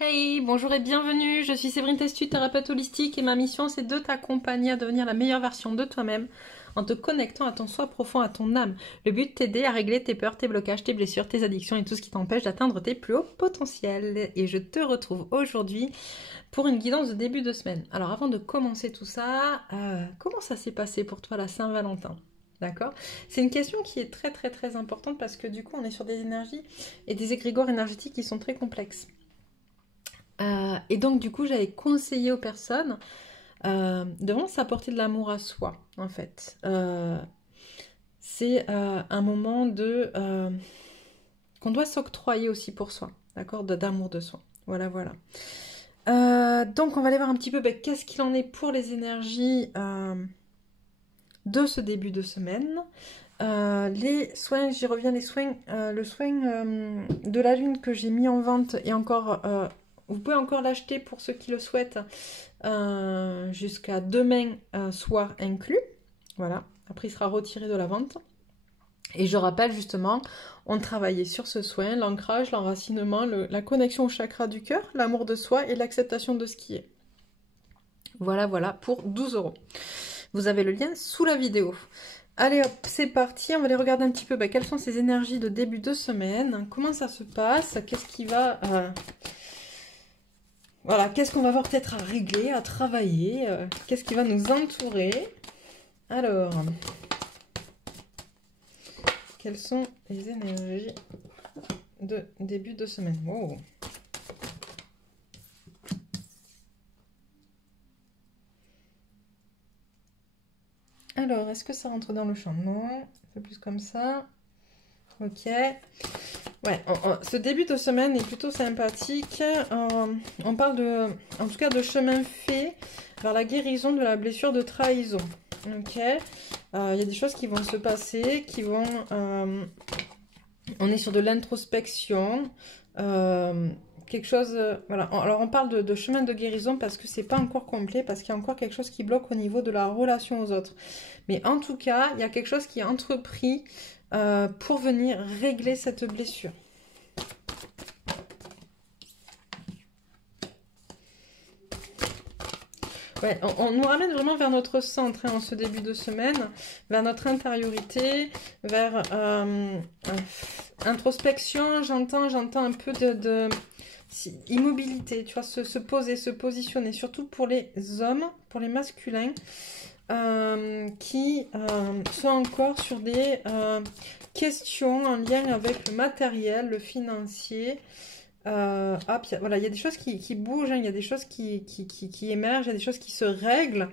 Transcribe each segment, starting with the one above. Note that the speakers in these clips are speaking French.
Hey, bonjour et bienvenue, je suis Séverine Testu, thérapeute holistique et ma mission c'est de t'accompagner à devenir la meilleure version de toi-même en te connectant à ton soi profond, à ton âme. Le but t'aider à régler tes peurs, tes blocages, tes blessures, tes addictions et tout ce qui t'empêche d'atteindre tes plus hauts potentiels. Et je te retrouve aujourd'hui pour une guidance de début de semaine. Alors avant de commencer tout ça, comment ça s'est passé pour toi la Saint-Valentin? D'accord? C'est une question qui est très importante parce que du coup on est sur des énergies et des égrégores énergétiques qui sont très complexes. Et donc du coup j'avais conseillé aux personnes de vraiment s'apporter de l'amour à soi en fait. C'est un moment qu'on doit s'octroyer aussi pour soi, d'accord, d'amour de soi. Voilà. Donc on va aller voir un petit peu qu'est-ce qu'il en est pour les énergies de ce début de semaine. Les soins, j'y reviens, le soin de la lune que j'ai mis en vente et encore... vous pouvez encore l'acheter pour ceux qui le souhaitent jusqu'à demain soir inclus. Voilà, après il sera retiré de la vente. Et je rappelle justement, on travaillait sur ce soin, l'ancrage, l'enracinement, la connexion au chakra du cœur, l'amour de soi et l'acceptation de ce qui est. Voilà, pour 12 €. Vous avez le lien sous la vidéo. Allez hop, c'est parti, on va aller regarder un petit peu quelles sont ces énergies de début de semaine, comment ça se passe, qu'est-ce qui va... Voilà, qu'est-ce qu'on va avoir peut-être à régler, à travailler, qu'est-ce qui va nous entourer. Alors, quelles sont les énergies de début de semaine? Wow. Alors, est-ce que ça rentre dans le champ? Non, c'est plus comme ça. Ok. Ouais, ce début de semaine est plutôt sympathique. On parle en tout cas de chemin fait vers la guérison de la blessure de trahison. Ok. Il y a des choses qui vont se passer, qui vont... on est sur de l'introspection. Quelque chose... voilà. Alors on parle de chemin de guérison parce que c'est pas encore complet, parce qu'il y a encore quelque chose qui bloque au niveau de la relation aux autres. Mais en tout cas, il y a quelque chose qui est entrepris pour venir régler cette blessure. Ouais, on nous ramène vraiment vers notre centre en ce début de semaine, vers notre intériorité, vers introspection. J'entends un peu de immobilité, tu vois, se poser, se positionner, surtout pour les hommes, pour les masculins. Qui sont encore sur des questions en lien avec le matériel, le financier. Voilà, il y a des choses qui bougent, hein, il y a des choses qui émergent, il y a des choses qui se règlent,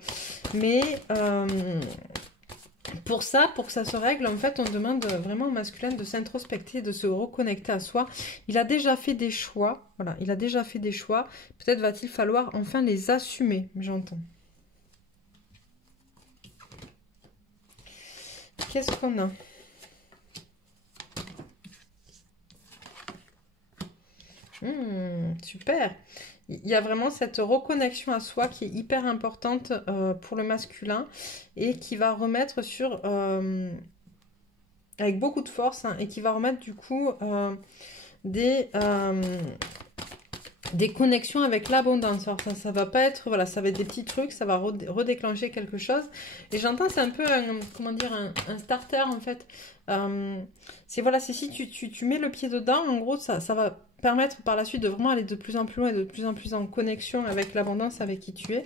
mais pour que ça se règle, en fait, on demande vraiment au masculin de s'introspecter, de se reconnecter à soi. Il a déjà fait des choix, voilà, il a déjà fait des choix, peut-être va-t-il falloir enfin les assumer, j'entends. Qu'est-ce qu'on a? Super. Il y a vraiment cette reconnexion à soi qui est hyper importante pour le masculin et qui va remettre sur... avec beaucoup de force et qui va remettre du coup des connexions avec l'abondance. Alors ça va pas être, voilà, ça va être des petits trucs, ça va redéclencher quelque chose. Et j'entends, c'est un peu, comment dire, un starter en fait. C'est voilà, c'est si tu mets le pied dedans, en gros, ça va permettre par la suite de vraiment aller de plus en plus loin et de plus en plus en connexion avec l'abondance avec qui tu es.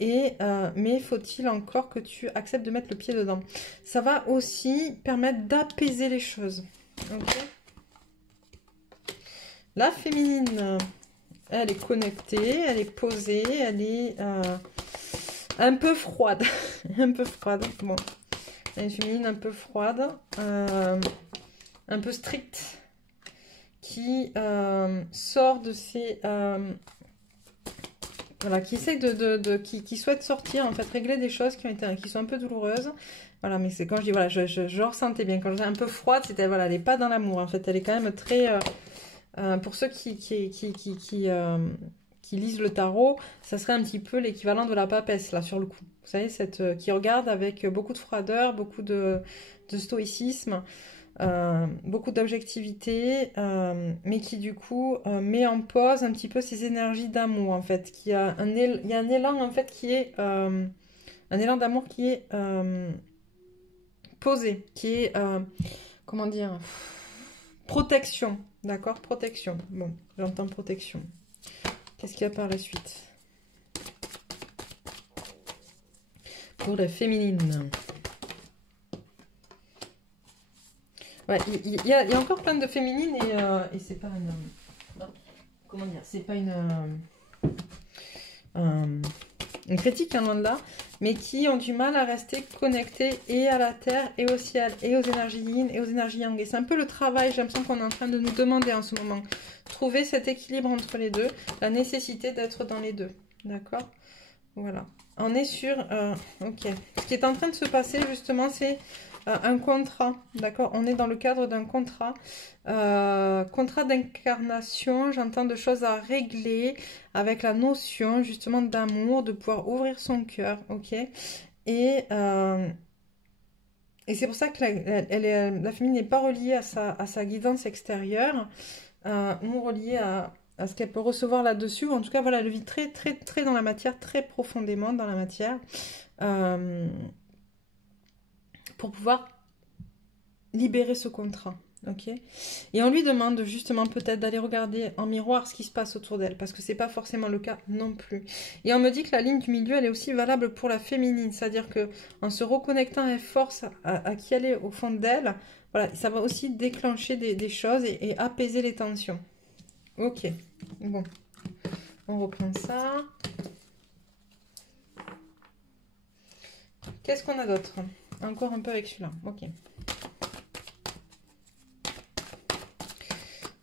Et, mais faut-il encore que tu acceptes de mettre le pied dedans. Ça va aussi permettre d'apaiser les choses. Okay. La féminine... Elle est connectée, elle est posée, elle est un peu froide. Un peu froide. Bon. Elle est féminine un peu froide. Un peu stricte. Qui sort de ses... voilà, qui essaie qui souhaite sortir, en fait, régler des choses qui sont un peu douloureuses. Voilà, mais c'est quand je dis, voilà, je ressentais bien. Quand je dis un peu froide, c'était, voilà, elle n'est pas dans l'amour, en fait. Elle est quand même très... pour ceux qui lisent le tarot, ça serait un petit peu l'équivalent de la papesse, là, sur le coup. Vous savez, qui regarde avec beaucoup de froideur, beaucoup de stoïcisme. beaucoup d'objectivité, mais qui du coup met en pause un petit peu ces énergies d'amour en fait. Il y a un élan en fait qui est un élan d'amour qui est posé, qui est comment dire, protection, d'accord, protection. Bon, j'entends protection. Qu'est-ce qu'il y a par la suite pour les féminines? Ouais, il y a encore plein de féminines et c'est pas une... comment dire? C'est pas une critique, hein, loin de là, mais qui ont du mal à rester connectés et à la terre et au ciel et aux énergies yin et aux énergies yang. Et c'est un peu le travail, j'ai l'impression qu'on est en train de nous demander en ce moment. Trouver cet équilibre entre les deux, la nécessité d'être dans les deux. D'accord? Voilà. On est sur... ok. Ce qui est en train de se passer, justement, c'est un contrat. D'accord? On est dans le cadre d'un contrat. Contrat d'incarnation. J'entends de choses à régler avec la notion, justement, d'amour, de pouvoir ouvrir son cœur. Ok? Et c'est pour ça que la féminine n'est pas reliée à sa guidance extérieure, ou reliée à ce qu'elle peut recevoir là-dessus. En tout cas, voilà, elle vit très, très, très dans la matière, très profondément dans la matière, pour pouvoir libérer ce contrat. Ok, et on lui demande justement peut-être d'aller regarder en miroir ce qui se passe autour d'elle, parce que c'est pas forcément le cas non plus. Et on me dit que la ligne du milieu, elle est aussi valable pour la féminine, c'est-à-dire que en se reconnectant à la force à qui elle est au fond d'elle, voilà, ça va aussi déclencher des choses et apaiser les tensions. Ok, bon, on reprend ça. Qu'est-ce qu'on a d'autre? Encore un peu avec celui-là, ok.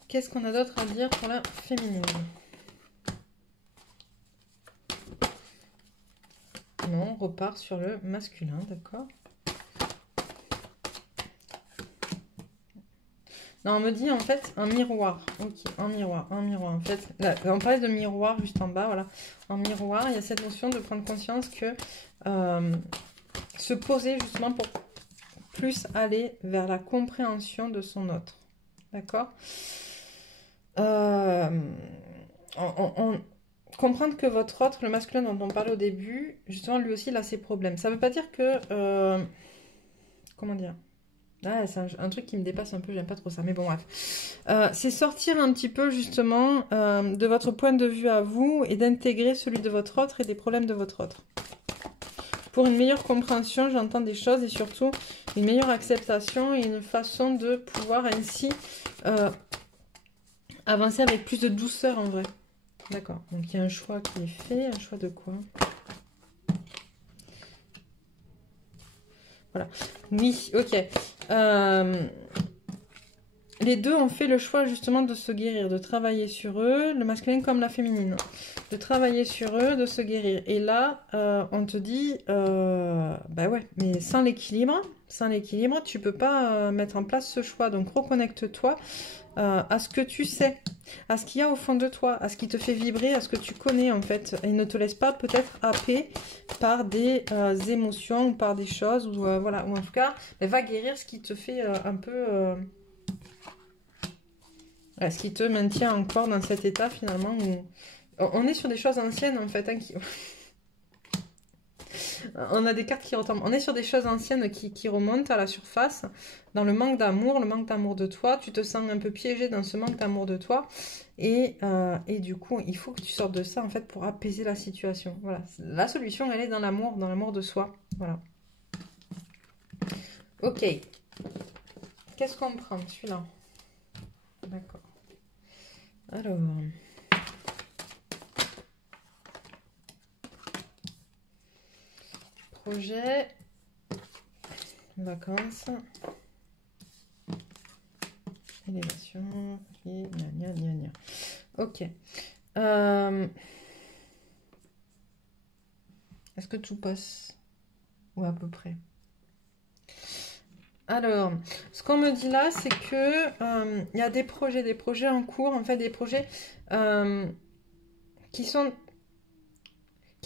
Qu'est-ce qu'on a d'autre à dire pour la féminine? Non, on repart sur le masculin, d'accord. Non, on me dit en fait un miroir. Ok, un miroir. En fait, là, on parlait de miroir juste en bas, voilà. En miroir, il y a cette notion de prendre conscience que se poser justement pour plus aller vers la compréhension de son autre. D'accord? Comprendre que votre autre, le masculin dont on parlait au début, justement, lui aussi, il a ses problèmes. Ça ne veut pas dire que... comment dire? Ah, c'est un truc qui me dépasse un peu, j'aime pas trop ça, mais bon, bref. C'est sortir un petit peu, justement, de votre point de vue à vous et d'intégrer celui de votre autre et des problèmes de votre autre. Pour une meilleure compréhension, j'entends des choses et surtout une meilleure acceptation et une façon de pouvoir ainsi avancer avec plus de douceur en vrai. D'accord, donc il y a un choix qui est fait. Un choix de quoi? Voilà. Oui, ok. Les deux ont fait le choix justement de se guérir, de travailler sur eux, le masculin comme la féminine. De travailler sur eux, de se guérir. Et là, on te dit, bah ouais, mais sans l'équilibre, tu peux pas mettre en place ce choix. Donc reconnecte-toi à ce que tu sais, à ce qu'il y a au fond de toi, à ce qui te fait vibrer, à ce que tu connais en fait. Et ne te laisse pas peut-être happer par des émotions ou par des choses, ou voilà, ou en tout cas, va guérir ce qui te fait un peu... ce qui te maintient encore dans cet état finalement où... On est sur des choses anciennes en fait, hein, on a des cartes qui retombent. On est sur des choses anciennes qui remontent à la surface, dans le manque d'amour de toi. Tu te sens un peu piégé dans ce manque d'amour de toi. Et du coup, il faut que tu sortes de ça, en fait, pour apaiser la situation. Voilà. La solution, elle est dans l'amour de soi. Voilà. Ok. Qu'est-ce qu'on prend, celui-là? D'accord. Alors... projet, vacances, élévation, et gna gna gna. Ok. Est-ce que tout passe? Ou à peu près. Alors, ce qu'on me dit là, c'est que il y a des projets en cours, en fait, des projets qui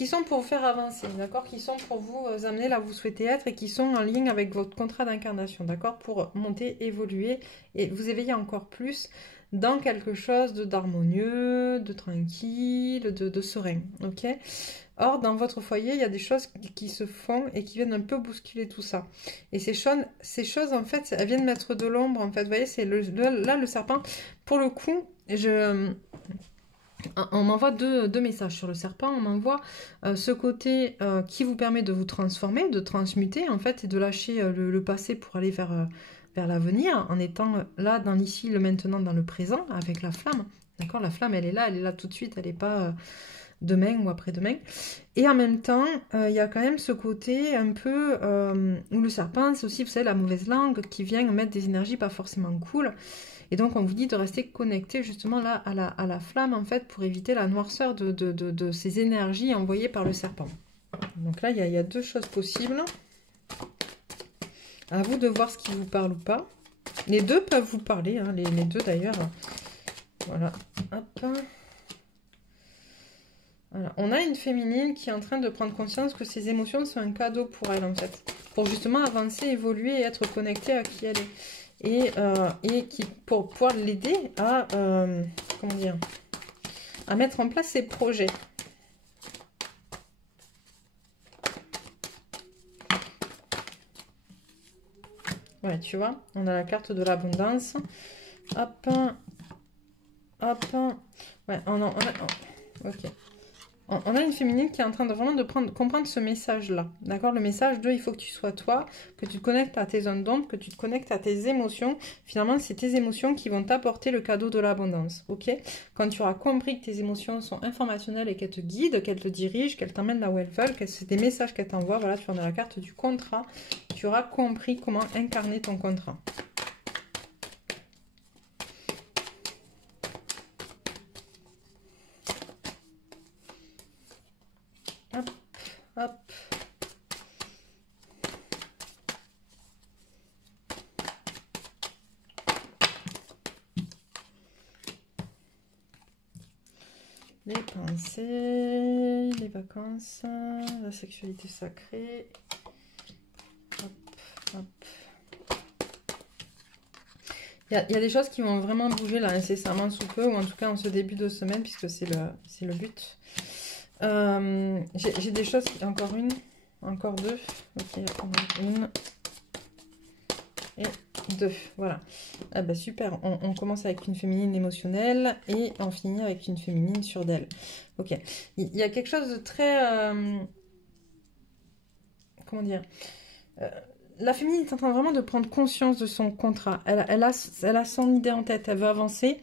qui sont pour vous faire avancer, d'accord? Qui sont pour vous amener là où vous souhaitez être et qui sont en ligne avec votre contrat d'incarnation, d'accord? Pour monter, évoluer et vous éveiller encore plus dans quelque chose d'harmonieux, de tranquille, de serein, ok? Or, dans votre foyer, il y a des choses qui se font et qui viennent un peu bousculer tout ça. Et ces choses en fait, elles viennent mettre de l'ombre, en fait. Vous voyez, c'est là, le serpent. Pour le coup, on m'envoie deux messages sur le serpent. On m'envoie ce côté qui vous permet de vous transformer, de transmuter, en fait, et de lâcher le passé pour aller vers l'avenir, en étant là, dans l'ici, le maintenant, dans le présent, avec la flamme. D'accord? La flamme, elle est là tout de suite, elle n'est pas... demain ou après-demain. Et en même temps, il y a quand même ce côté un peu où le serpent, c'est aussi, vous savez, la mauvaise langue qui vient mettre des énergies pas forcément cool. Et donc, on vous dit de rester connecté justement là à la flamme, en fait, pour éviter la noirceur de ces énergies envoyées par le serpent. Donc là, il y a deux choses possibles. À vous de voir ce qui vous parle ou pas. Les deux peuvent vous parler, hein, les deux d'ailleurs. Voilà. Hop. Voilà. On a une féminine qui est en train de prendre conscience que ses émotions sont un cadeau pour elle, en fait. Pour justement avancer, évoluer et être connectée à qui elle est. Et qui, pour pouvoir l'aider à, comment dire, à mettre en place ses projets. Ouais, tu vois, on a la carte de l'abondance. Hop. Hop. Ouais, ok. On a une féminine qui est en train de vraiment comprendre ce message-là. D'accord? Le message de il faut que tu sois toi, que tu te connectes à tes zones d'ombre, que tu te connectes à tes émotions. Finalement, c'est tes émotions qui vont t'apporter le cadeau de l'abondance. Ok? Quand tu auras compris que tes émotions sont informationnelles et qu'elles te guident, qu'elles te dirigent, qu'elles t'emmènent là où elles veulent, que c'est des messages qu'elles t'envoient, voilà, tu en as la carte du contrat. Tu auras compris comment incarner ton contrat. Hop. Les pensées, les vacances, la sexualité sacrée. Hop, hop. Il y a des choses qui vont vraiment bouger là incessamment sous peu, ou en tout cas en ce début de semaine, puisque c'est le but. J'ai des choses, encore une, encore deux. Ok, une et deux, voilà. Ah bah super, on commence avec une féminine émotionnelle et on finit avec une féminine sûre d'elle. Ok, il y a quelque chose de très... comment dire, la féminine est en train vraiment de prendre conscience de son contrat. Elle a son idée en tête, elle veut avancer.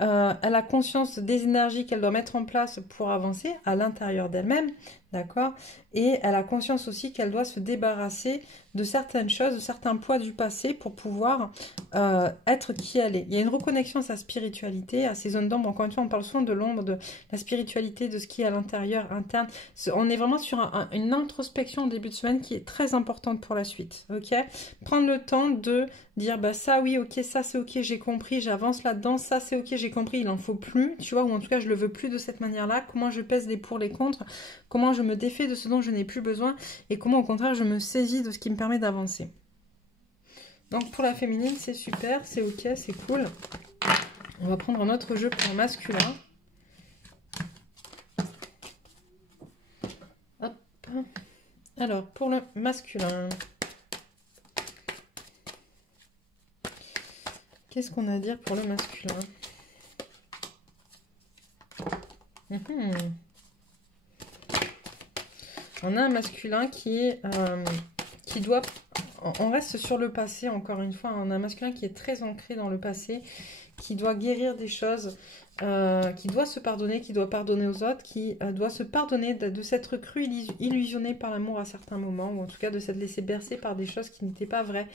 Elle a conscience des énergies qu'elle doit mettre en place pour avancer à l'intérieur d'elle-même, d'accord? Et elle a conscience aussi qu'elle doit se débarrasser de certaines choses, de certains poids du passé pour pouvoir être qui elle est. Il y a une reconnexion à sa spiritualité, à ses zones d'ombre. Encore une fois, on parle souvent de l'ombre, de la spiritualité, de ce qui est à l'intérieur, interne. On est vraiment sur une introspection au début de semaine qui est très importante pour la suite, ok? Prendre le temps de dire, bah ça oui, ok, ça c'est ok, j'ai compris, j'avance là-dedans, ça c'est ok, j'ai compris, il en faut plus, tu vois, ou en tout cas je le veux plus de cette manière-là, comment je pèse les pour, les contre, comment je me défais de ce dont je n'ai plus besoin, et comment au contraire je me saisis de ce qui me permet d'avancer. Donc pour la féminine, c'est super, c'est ok, c'est cool. On va prendre un autre jeu pour le masculin. Hop. Alors, pour le masculin... Qu'est-ce qu'on a à dire pour le masculin? On a un masculin qui doit... On reste sur le passé, encore une fois. On a un masculin qui est très ancré dans le passé, qui doit guérir des choses, qui doit se pardonner, qui doit pardonner aux autres, qui doit se pardonner de s'être cru illusionné par l'amour à certains moments, ou en tout cas de s'être laissé bercer par des choses qui n'étaient pas vraies.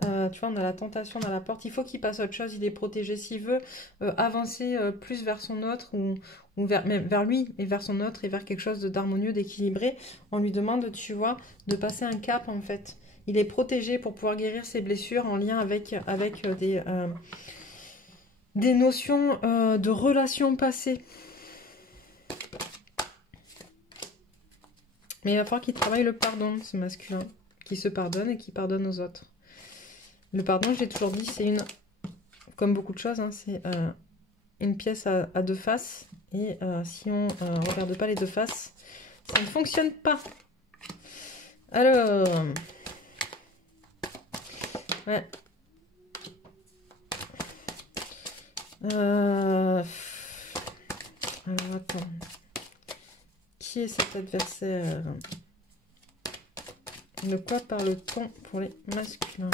Tu vois, on a la tentation dans la porte. Il faut qu'il passe à autre chose, il est protégé. S'il veut avancer plus vers son autre, ou vers lui, et vers son autre, et vers quelque chose d'harmonieux, d'équilibré, on lui demande, tu vois, de passer un cap, en fait. Il est protégé pour pouvoir guérir ses blessures en lien avec des notions de relations passées. Mais il va falloir qu'il travaille le pardon, ce masculin. Qui se pardonne et qui pardonne aux autres. Le pardon, j'ai toujours dit, c'est une... Comme beaucoup de choses, hein, c'est une pièce à deux faces. Et si on ne regarde pas les deux faces, ça ne fonctionne pas. Alors... Ouais. Alors, attends. Qui est cet adversaire? De quoi parle-t-on pour les masculins?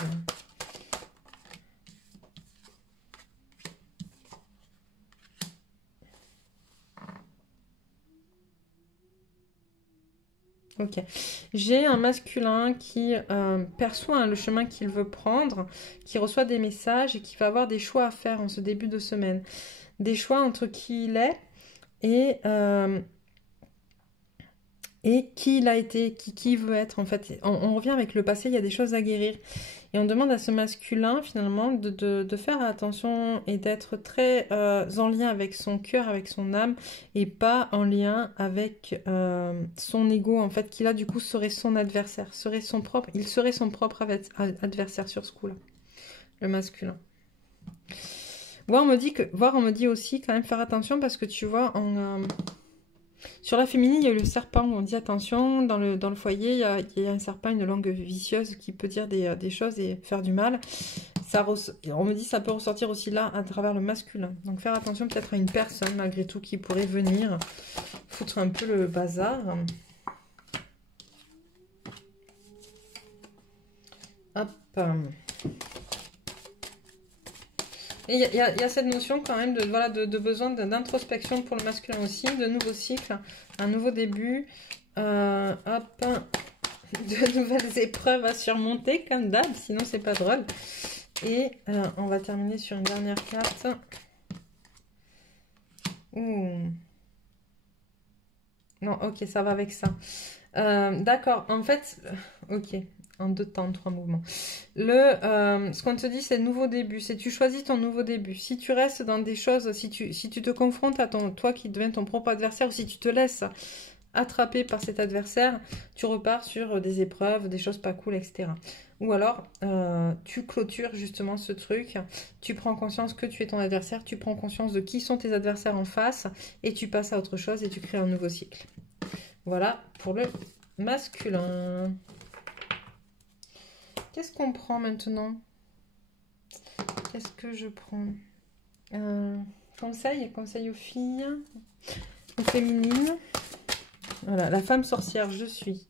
Ok. J'ai un masculin qui perçoit le chemin qu'il veut prendre, qui reçoit des messages et qui va avoir des choix à faire en ce début de semaine. Des choix entre qui il est et qui il a été, qui il veut être en fait. On revient avec le passé, il y a des choses à guérir. Et on demande à ce masculin finalement de faire attention et d'être très en lien avec son cœur, avec son âme et pas en lien avec son ego en fait, qui là du coup serait son adversaire, il serait son propre adversaire sur ce coup-là, le masculin. Voir, on me dit aussi quand même faire attention parce que tu vois, sur la féminine, il y a eu le serpent. On dit attention, dans le foyer, il y a un serpent, une langue vicieuse qui peut dire des choses et faire du mal. On me dit ça peut ressortir aussi là à travers le masculin. Donc faire attention peut-être à une personne malgré tout qui pourrait venir foutre un peu le bazar. Hop. Et il y a cette notion quand même de besoin d'introspection pour le masculin aussi, de nouveaux cycles, un nouveau début, hop, de nouvelles épreuves à surmonter comme d'hab, sinon c'est pas drôle. Et on va terminer sur une dernière carte. Ouh. Non, ok, ça va avec ça. D'accord, en fait, ok. En 2 temps, 3 mouvements. Ce qu'on te dit, c'est le nouveau début. C'est tu choisis ton nouveau début. Si tu restes dans des choses, si tu te confrontes à toi qui deviens ton propre adversaire, ou si tu te laisses attraper par cet adversaire, tu repars sur des épreuves, des choses pas cool, etc. Ou alors, tu clôtures justement ce truc, tu prends conscience que tu es ton adversaire, tu prends conscience de qui sont tes adversaires en face, et tu passes à autre chose et tu crées un nouveau cycle. Voilà pour le masculin. Qu'est-ce qu'on prend maintenant? Qu'est-ce que je prends? Conseil aux filles, aux féminines. Voilà, la femme sorcière, je suis.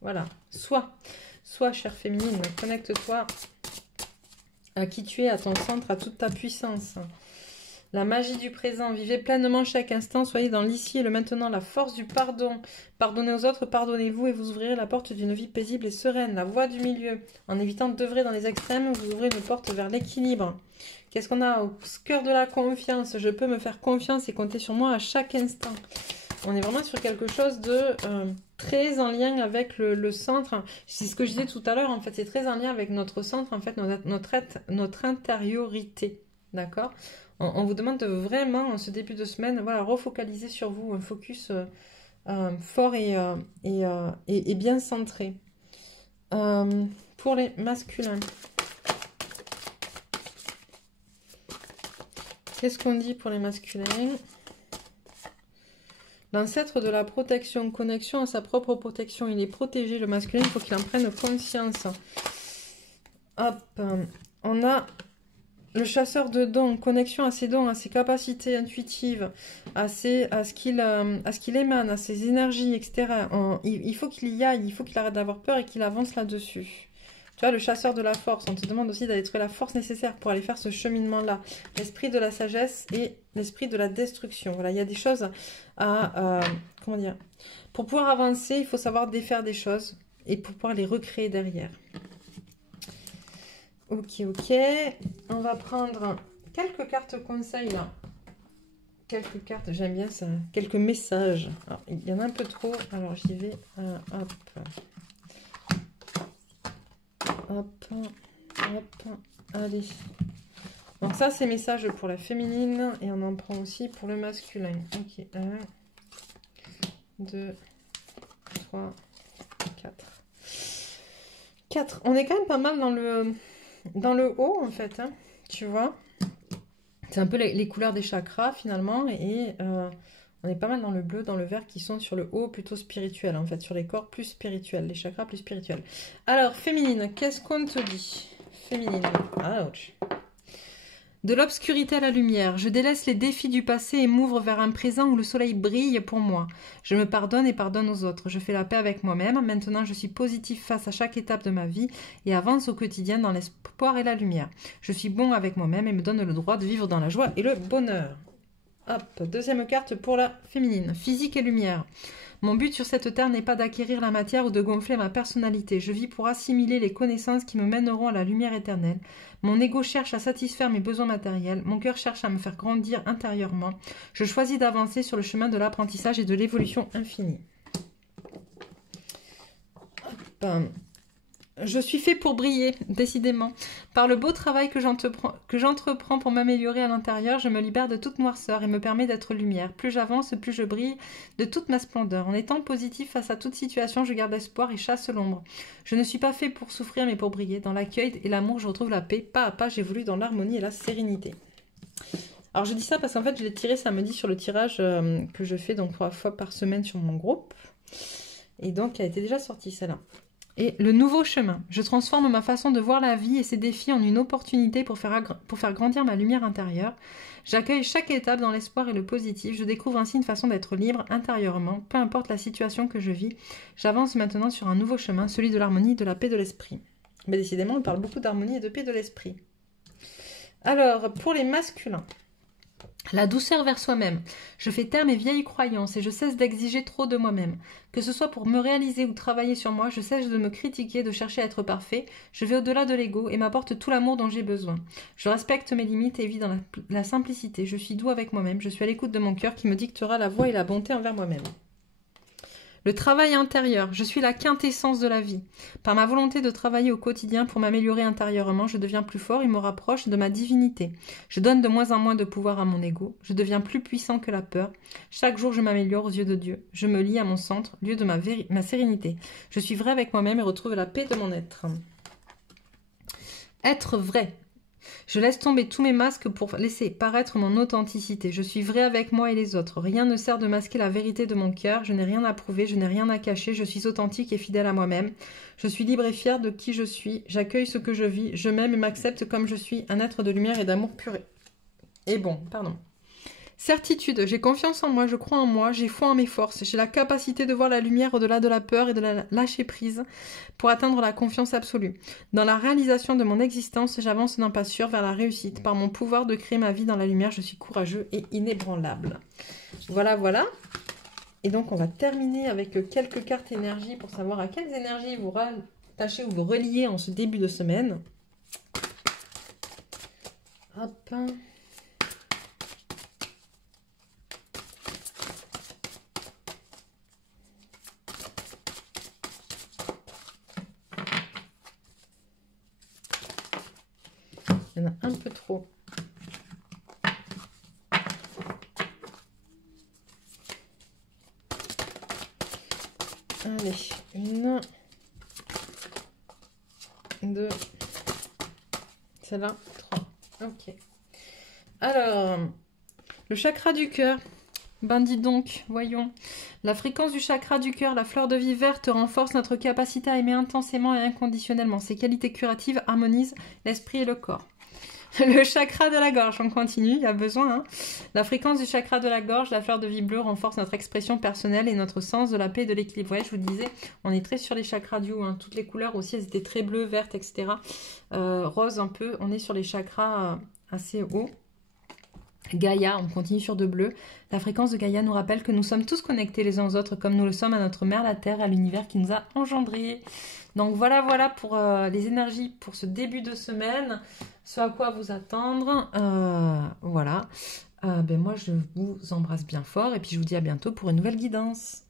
Voilà, sois chère féminine, connecte-toi à qui tu es, à ton centre, à toute ta puissance. La magie du présent, vivez pleinement chaque instant, soyez dans l'ici et le maintenant, la force du pardon. Pardonnez aux autres, pardonnez-vous et vous ouvrirez la porte d'une vie paisible et sereine. La voie du milieu, en évitant d'œuvrer dans les extrêmes, vous ouvrez une porte vers l'équilibre. Qu'est-ce qu'on a au cœur de la confiance? Je peux me faire confiance et compter sur moi à chaque instant. On est vraiment sur quelque chose de très en lien avec le centre. C'est ce que je disais tout à l'heure, en fait, c'est très en lien avec notre centre, en fait, notre intériorité. D'accord? On vous demande de vraiment, en ce début de semaine, voilà, refocaliser sur vous, un focus fort et bien centré. Pour les masculins. Qu'est-ce qu'on dit pour les masculins? L'ancêtre de la protection, connexion à sa propre protection. Il est protégé, le masculin, il faut qu'il en prenne conscience. Hop, on a le chasseur de dons, connexion à ses dons, à ses capacités intuitives, à ce qu'il émane, à ses énergies, etc. Il faut qu'il y aille, il faut qu'il arrête d'avoir peur et qu'il avance là-dessus. Tu vois, le chasseur de la force, on te demande aussi d'aller trouver la force nécessaire pour aller faire ce cheminement-là. L'esprit de la sagesse et l'esprit de la destruction. Voilà, il y a des choses à... comment dire? Pour pouvoir avancer, il faut savoir défaire des choses et pour pouvoir les recréer derrière. Ok. On va prendre quelques cartes conseils là. Quelques cartes, j'aime bien ça. Quelques messages. Alors, il y en a un peu trop, alors j'y vais. Hop. Allez. Donc ça, c'est message pour la féminine et on en prend aussi pour le masculin. Ok, 1, 2, 3, 4. 4. On est quand même pas mal dans le haut, en fait, hein, tu vois. C'est un peu les couleurs des chakras, finalement, et on est pas mal dans le bleu, dans le vert, qui sont sur le haut, plutôt spirituel, en fait, sur les corps plus spirituels, les chakras plus spirituels. Alors, féminine, qu'est-ce qu'on te dit? Féminine, ouch. De l'obscurité à la lumière, je délaisse les défis du passé et m'ouvre vers un présent où le soleil brille pour moi. Je me pardonne et pardonne aux autres. Je fais la paix avec moi-même. Maintenant, je suis positif face à chaque étape de ma vie et avance au quotidien dans l'espoir et la lumière. Je suis bon avec moi-même et me donne le droit de vivre dans la joie et le bonheur. Hop, deuxième carte pour la féminine. Physique et lumière. Mon but sur cette terre n'est pas d'acquérir la matière ou de gonfler ma personnalité. Je vis pour assimiler les connaissances qui me mèneront à la lumière éternelle. Mon ego cherche à satisfaire mes besoins matériels. Mon cœur cherche à me faire grandir intérieurement. Je choisis d'avancer sur le chemin de l'apprentissage et de l'évolution infinie. Hop. Je suis fait pour briller, décidément. Par le beau travail que j'entreprends pour m'améliorer à l'intérieur, je me libère de toute noirceur et me permets d'être lumière. Plus j'avance, plus je brille de toute ma splendeur. En étant positif face à toute situation, je garde espoir et chasse l'ombre. Je ne suis pas fait pour souffrir, mais pour briller. Dans l'accueil et l'amour, je retrouve la paix. Pas à pas, j'évolue dans l'harmonie et la sérénité. Alors, je dis ça parce qu'en fait, je l'ai tiré samedi sur le tirage que je fais donc 3 fois par semaine sur mon groupe. Et donc, elle était déjà sortie, celle-là. Et le nouveau chemin. Je transforme ma façon de voir la vie et ses défis en une opportunité pour faire grandir ma lumière intérieure. J'accueille chaque étape dans l'espoir et le positif. Je découvre ainsi une façon d'être libre intérieurement, peu importe la situation que je vis. J'avance maintenant sur un nouveau chemin, celui de l'harmonie, de la paix de l'esprit. Mais décidément, on parle beaucoup d'harmonie et de paix de l'esprit. Alors, pour les masculins. La douceur vers soi-même. Je fais taire mes vieilles croyances et je cesse d'exiger trop de moi-même. Que ce soit pour me réaliser ou travailler sur moi, je cesse de me critiquer, de chercher à être parfait. Je vais au-delà de l'ego et m'apporte tout l'amour dont j'ai besoin. Je respecte mes limites et vis dans la simplicité. Je suis doux avec moi-même. Je suis à l'écoute de mon cœur qui me dictera la voie et la bonté envers moi-même. Le travail intérieur. Je suis la quintessence de la vie. Par ma volonté de travailler au quotidien pour m'améliorer intérieurement, je deviens plus fort et me rapproche de ma divinité. Je donne de moins en moins de pouvoir à mon ego. Je deviens plus puissant que la peur. Chaque jour, je m'améliore aux yeux de Dieu. Je me lie à mon centre, lieu de ma sérénité. Je suis vrai avec moi-même et retrouve la paix de mon être. Être vrai. Je laisse tomber tous mes masques pour laisser paraître mon authenticité. Je suis vrai avec moi et les autres. Rien ne sert de masquer la vérité de mon cœur. Je n'ai rien à prouver, je n'ai rien à cacher. Je suis authentique et fidèle à moi-même. Je suis libre et fière de qui je suis. J'accueille ce que je vis. Je m'aime et m'accepte comme je suis. Un être de lumière et d'amour pur et bon. Certitude, j'ai confiance en moi, je crois en moi, j'ai foi en mes forces, j'ai la capacité de voir la lumière au-delà de la peur et de la lâcher prise pour atteindre la confiance absolue. Dans la réalisation de mon existence, j'avance d'un pas sûr vers la réussite. Par mon pouvoir de créer ma vie dans la lumière, je suis courageux et inébranlable. Voilà, voilà. Et donc, on va terminer avec quelques cartes énergie pour savoir à quelles énergies vous rattachez ou vous reliez en ce début de semaine. Hop. Il y en a un peu trop. Allez, 1, 2, celle-là, 3. Ok. Alors, le chakra du cœur. Ben dis donc, voyons. La fréquence du chakra du cœur, la fleur de vie verte, renforce notre capacité à aimer intensément et inconditionnellement. Ses qualités curatives harmonisent l'esprit et le corps. Le chakra de la gorge, on continue, il y a besoin. Hein. La fréquence du chakra de la gorge, la fleur de vie bleue, renforce notre expression personnelle et notre sens de la paix et de l'équilibre. Ouais, je vous disais, on est très sur les chakras du haut. Hein. Toutes les couleurs aussi, elles étaient très bleues, vertes, etc. Rose un peu, on est sur les chakras assez hauts. Gaïa, on continue sur de bleu. La fréquence de Gaïa nous rappelle que nous sommes tous connectés les uns aux autres comme nous le sommes à notre mère, la Terre, à l'univers qui nous a engendrés. Donc voilà pour les énergies pour ce début de semaine, ce à quoi vous attendre. Voilà. Ben moi, je vous embrasse bien fort et puis je vous dis à bientôt pour une nouvelle guidance.